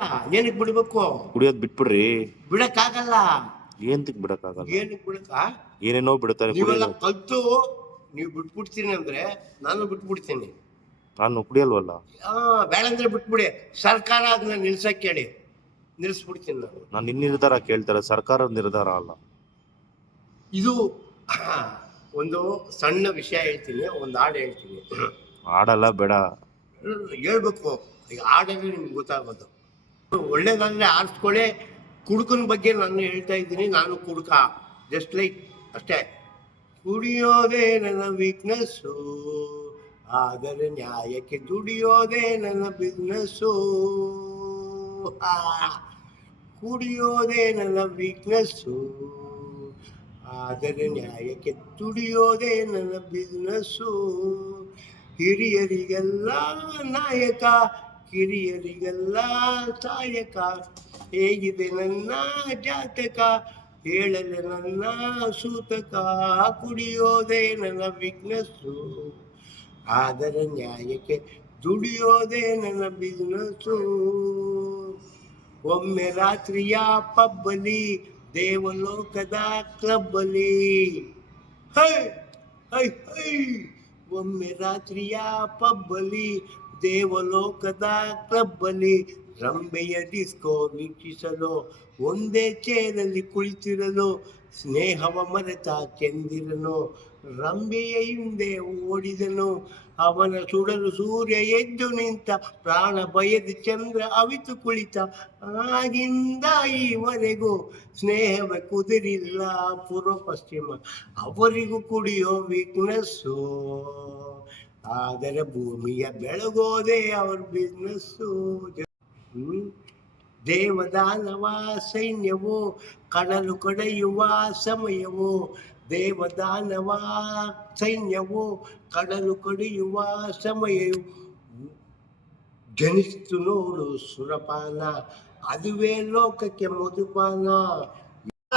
ಏನಕ್ಕೆ ಬಿಡ್ಬೇಕು? ಕುಡಿಯೋದ್ ಬಿಟ್ಬಿಡ್ರಿ. ಬಿಡಕ್ಕಾಗಲ್ಲ. ಏಂತಕ್ ಬಿಡಕ್ಕಾಗಲ್ಲ? ಏನಕ್ಕೆ ಬಿಡಕ್ಕ? ಏನೇನೋ ಬಿಡ್ತಾರೆ. ನೀವೆಲ್ಲ ಕಲ್ತು ನೀವು ಬಿಟ್ಬಿಡ್ತೀನಿ ಅಂದ್ರೆ ನಾನು ಬಿಟ್ಬಿಡ್ತೀನಿ. ನಾನು ಕುಡಿಯಲ್ವಲ್ಲ. ಬೇಡ ಅಂದ್ರೆ ಬಿಟ್ಬಿಡಿ. ಸರ್ಕಾರ ಅದನ್ನ ನಿಲ್ಸಕ್ ಕೇಳಿ, ನಿಲ್ಸ್ಬಿಡ್ತೀನಿ ನಾನು. ನಾನು ನಿನ್ನ ನಿರ್ಧಾರ ಕೇಳ್ತಾರೆ, ಸರ್ಕಾರದ ನಿರ್ಧಾರ ಅಲ್ಲ ಇದು. ಒಂದು ಸಣ್ಣ ವಿಷಯ ಹೇಳ್ತೀನಿ, ಒಂದು ಹಾಡು ಹೇಳ್ತೀನಿ. ಆಡಲ್ಲ, ಬೇಡ ಹೇಳ್ಬೇಕು. ಈಗ ಹಾಡಲ್ಲಿ ನಿಮ್ಗೆ ಗೊತ್ತಾಗೋದು. ಒಳ್ಳೇದಾದ್ರೆ ಆರಿಸ್ಕೊಳ್ಳಿ. ಕುಡುಕನ ಬಗ್ಗೆ ನಾನು ಹೇಳ್ತಾ ಇದ್ದೀನಿ. ನಾನು ಕುಡುಕ, ಜಸ್ಟ್ ಲೈಕ್ ಅಷ್ಟೇ. ಕುಡಿಯೋದೇ ನನ್ನ ವೀಕ್ನೆಸ್ಸು, ಆದರೆ ನ್ಯಾಯಕ್ಕೆ ದುಡಿಯೋದೇ ನನ್ನ ಬಿಸ್ನೆಸ್ಸು. ಕುಡಿಯೋದೇ ನನ್ನ ವೀಕ್ನೆಸ್ಸು, ಆದರೆ ನ್ಯಾಯಕ್ಕೆ ದುಡಿಯೋದೇ ನನ್ನ ಬಿಸ್ನೆಸ್ಸು. ಹಿರಿಯರಿಗೆಲ್ಲ ನಾಯಕ, ಕಿರಿಯರಿಗೆಲ್ಲ ಸಹಾಯಕ. ಹೇಗಿದೆ ನನ್ನ ಜಾತಕ, ಹೇಳಲೆ ನನ್ನ ಸೂತಕ. ಕುಡಿಯೋದೇ ನನ್ನ ವೀಕ್ನೆಸ್ಸು, ಆದರೆ ನ್ಯಾಯಕ್ಕೆ ದುಡಿಯೋದೇ ನನ್ನ ಬಿಸ್ನೆಸ್ಸು. ಒಮ್ಮೆ ರಾತ್ರಿಯ ಪಬ್ಬಲಿ, ದೇವಲೋಕದ ಕ್ಲಬ್ಬಲಿ. High high high. ಒಮ್ಮೆ ರಾತ್ರಿಯ ಪಬ್ಬಲಿ, ದೇವಲೋಕದ ಕ್ಲಬ್ಬಲಿ. ರಂಬೆಯ ಡಿಸ್ಕೋ ವೀಕ್ಷಿಸಲು ಒಂದೇ ಚೇರಲ್ಲಿ ಕುಳಿತಿರಲು, ಸ್ನೇಹವ ಮರೆತ ಚಂದಿರನು ರಂಬೆಯ ಹಿಂದೆ ಓಡಿದನು. ಅವನ ಸುಡಲು ಸೂರ್ಯ ಎದ್ದು ನಿಂತ, ಪ್ರಾಣ ಬಯದ ಚಂದ್ರ ಅವಿತು ಕುಳಿತ. ಆಗಿಂದ ಈವರೆಗೂ ಸ್ನೇಹವೇ ಕುದುರಿಲ್ಲ ಪೂರ್ವ ಪಶ್ಚಿಮ. ಅವರಿಗೂ ಕುಡಿಯೋ ವೀಕ್ನೆಸ್ಸು, ಆದರೆ ಭೂಮಿಯ ಬೆಳಗೋದೇ ಅವ್ರ ಬಿಸ್ನೆಸ್ಸು. ದೇವದಾನವ ಸೈನ್ಯವು ಕಡಲು ಕಡೆಯುವ ಸಮಯವು. ದೇವದಾನವ ಸೈನ್ಯವು ಕಡಲು ಕಡಿಯುವ ಸಮಯವು. ಜನಿಸ್ತು ನೋಡು ಸುರಪಾನ, ಅದುವೇ ಲೋಕಕ್ಕೆ ಮಧುಪಾನ.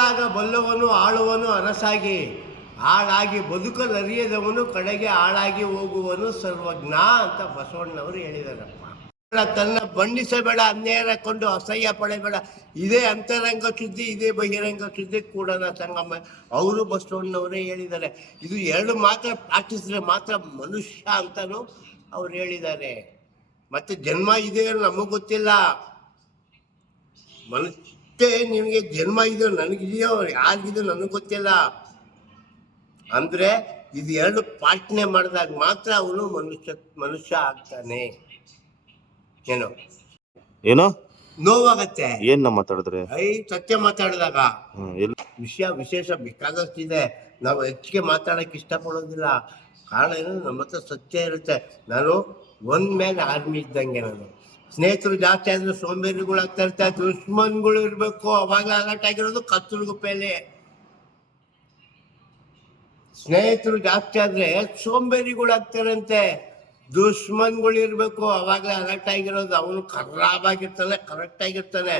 ಆಗ ಬಲ್ಲವನು ಆಳುವನು ಅರಸಾಗಿ, ಹಾಳಾಗಿ ಬದುಕಲರಿಯದವನು ಕಡೆಗೆ ಹಾಳಾಗಿ ಹೋಗುವನು ಸರ್ವಜ್ಞ ಅಂತ ಬಸವಣ್ಣವರು ಹೇಳಿದಾರಪ್ಪ. ತನ್ನ ಬಣ್ಣಿಸಬೇಡ, ಅನ್ಯಾಯ ಕೊಂಡು ಅಸಹ್ಯ ಪಡೆಬೇಡ. ಇದೇ ಅಂತರಂಗ ಶುದ್ಧಿ, ಇದೇ ಬಹಿರಂಗ ಶುದ್ಧಿ ಕೂಡಲ ಸಂಗಮ. ಅವರು ಬಸವಣ್ಣವರೇ ಹೇಳಿದ್ದಾರೆ. ಇದು ಎರಡು ಮಾತ್ರ ಪಾಟಿಸಿದ್ರೆ ಮಾತ್ರ ಮನುಷ್ಯ ಅಂತಲೂ ಅವ್ರು ಹೇಳಿದ್ದಾರೆ. ಮತ್ತೆ ಜನ್ಮ ಇದೆ ನಮಗೆ ಗೊತ್ತಿಲ್ಲ. ಮತ್ತೆ ನಿನಗೆ ಜನ್ಮ ಇದೆಯೋ ನನಗಿದೆಯೋ ಯಾರಿಗಿದೆಯೋ ನನಗೆ ಗೊತ್ತಿಲ್ಲ. ಅಂದ್ರೆ ಇದು ಎರಡು ಪಾಲನೆ ಮಾಡಿದಾಗ ಮಾತ್ರ ಅವನು ಮನುಷ್ಯ ಆಗ್ತಾನೆ. ಏನೋ ನೋವಾಗತ್ತೆ ಏನ್ ಮಾತಾಡಿದ್ರೆ, ಸತ್ಯ ಮಾತಾಡಿದಾಗ. ವಿಷಯ ವಿಶೇಷ ಬೇಕಾದಷ್ಟಿದೆ, ನಾವು ಹೆಚ್ಚಿಗೆ ಮಾತಾಡಕ್ಕೆ ಇಷ್ಟಪಡೋದಿಲ್ಲ. ಕಾರಣ ಏನು, ನಮ್ಮ ಹತ್ರ ಸತ್ಯ ಇರುತ್ತೆ. ನಾನು ಒಂದ್ ಮೇಲೆ ಆರ್ಮಿ ಇದ್ದಂಗೆ. ನಾನು ಸ್ನೇಹಿತರು ಜಾಸ್ತಿ ಆದ್ರೆ ಸೋಂಬೇರಿಗಳು ಆಗ್ತಾ ಇರ್ತಾರೆ, ದುಶ್ಮನ್ಗಳು ಇರ್ಬೇಕು. ಅವಾಗ ಅಲರ್ಟ್ ಆಗಿರೋದು ಕತ್ತಲುಗುಪ್ಪೆಲೆ. ಸ್ನೇಹಿತರು ಜಾಸ್ತಿ ಆದ್ರೆ ಸೋಂಬೇರಿಗಳು ಆಗ್ತಾರಂತೆ, ದುಶ್ಮನ್ಗಳು ಇರ್ಬೇಕು. ಅವಾಗಲೇ ಅಲರ್ಟ್ ಆಗಿರೋದು. ಅವನು ಖರಾಬ್ ಆಗಿರ್ತಾನೆ, ಕರೆಕ್ಟ್ ಆಗಿರ್ತಾನೆ.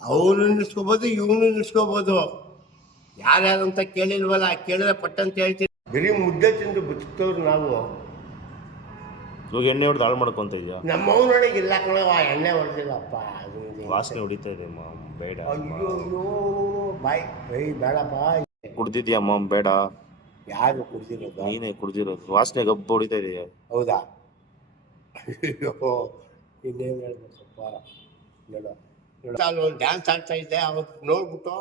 ಅವನು ನಿಲ್ಸ್ಕೋಬಹುದು, ಇವನು ನಿಲ್ಸ್ಕೋಬಹುದು. ಯಾರ್ಯಾರು ಅಂತ ಕೇಳಿಲ್ವಲ್ಲ, ಕೇಳಿದ್ರೆ ಪಟ್ಟಂತ ಹೇಳ್ತೀನಿ. ಬರೀ ಮುದ್ದೆ ತಿಂದು ಬದುಕ್ತವ್ರು ನಾವು. ಎಣ್ಣೆ ಹೊಡೆದು ಹಾಳು ಮಾಡ್ಕೊಂತ ಇದೆಯಾ? ನಮ್ಮವನೊಳಗೆ ಇಲ್ಲ ಕಣವ, ಎಣ್ಣೆ ಹೊಡೆದಿಲ್ಲಪ್ಪ. ವಾಸನೆ ಹೊಡಿತಾ ಇದೆ ಬೇಡ. ಅಯ್ಯೋ ಬಾಯ್ ಬೇಡಪ್ಪ. ಕುಡ್ದಿದ್ಯಾ ಬೇಡ. ಯಾರು ಕುಡ್ದಿರೋದು? ನೀನೇ ಕುಡ್ದಿರೋದು. ವಾಸನೆ ಗಬ್ಬ ಹೊಡಿತಾ ಇದೆಯಾ? ಹೌದಾ? ಅಯ್ಯೋ ಇನ್ನೇನು ಹೇಳ್ಬೇಕಪ್ಪ. ಒಂದು ಡ್ಯಾನ್ಸ್ ಆಡ್ತಾ ಇದ್ದೆ, ಅವತ್ತು ನೋಡ್ಬಿಟ್ಟು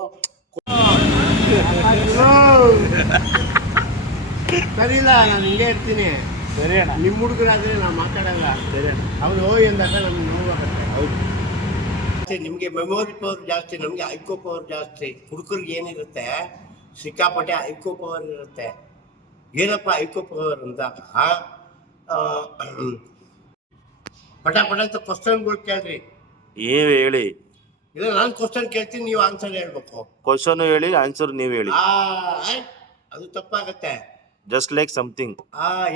ಸರಿ ಇಲ್ಲ, ನಾನು ಹಿಂಗೆ ಇರ್ತೀನಿ. ಸರಿ ಅಣ್ಣ, ನಿಮ್ಮ ಹುಡುಗರಾದ್ರೆ ನಾವು ಮಾತಾಡಲ್ಲ. ಸರಿ ಅಣ್ಣ. ಅವನು ಎಂದಾಗ ನಮ್ಗೆ ನೋವಾಗುತ್ತೆ. ಹೌದು, ನಿಮಗೆ ಮೆಮೊರಿ ಪವರ್ ಜಾಸ್ತಿ, ನಮಗೆ ಐಕೋ ಪವರ್ ಜಾಸ್ತಿ. ಹುಡುಗರಿಗೆ ಏನಿರುತ್ತೆ, ಸಿಕ್ಕಾಪಟ್ಟೆ ಐಕೋ ಪವರ್ ಇರುತ್ತೆ. ಏನಪ್ಪ ಐಕೋ ಪವರ್ ಅಂದಾಗ, ಪಟ ಅಂತ ಕ್ವಶನ್ಗಳು ಕೇಳ್ರಿ. ಹೇಳಿ. ಇಲ್ಲ, ನಾನು ಕ್ವಶನ್ ಕೇಳ್ತೀನಿ, ನೀವು ಆನ್ಸರ್ ಹೇಳ್ಬೇಕು. ಕ್ವಶನ್ ಹೇಳಿ, ಆನ್ಸರ್ ನೀವು ಹೇಳಿ. ಅದು ತಪ್ಪಾಗತ್ತೆ. Just like something.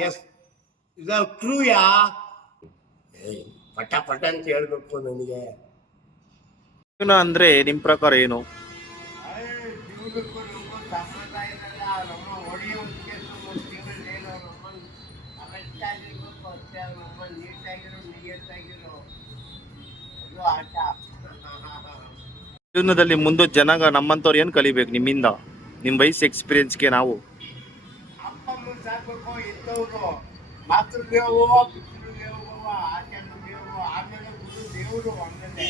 ಎಸ್, ಇದು ಟ್ರೂಯಾ? ಪಟ ಅಂತ ಹೇಳ್ಬೇಕು ನನಗೆ. ಅಂದ್ರೆ ನಿಮ್ ಪ್ರಕಾರ ಏನು? ಆಟ. ಜೀವನದಲ್ಲಿ ಮುಂದೆ ಜನಾಂಗ ನಮ್ಮಂತವ್ರು ಏನ್ ಕಲಿಬೇಕು ನಿಮ್ಮಿಂದ, ನಿಮ್ ವಯಸ್ಸು ಎಕ್ಸ್ಪೀರಿಯನ್ಸ್ಗೆ ನಾವು? ಅಪ್ಪ ಅಮ್ಮನ ಸಾಕ್ಬೇಕು ಎತ್ತವರು, ಮಾತೃ ದೇವೋ ಪಿತೃ ದೇವೋ ಆಚಾರ್ಯ ದೇವೋ, ಆಮೇಲೆ ಗುರು ದೇವರು ಆಮೇಲೆ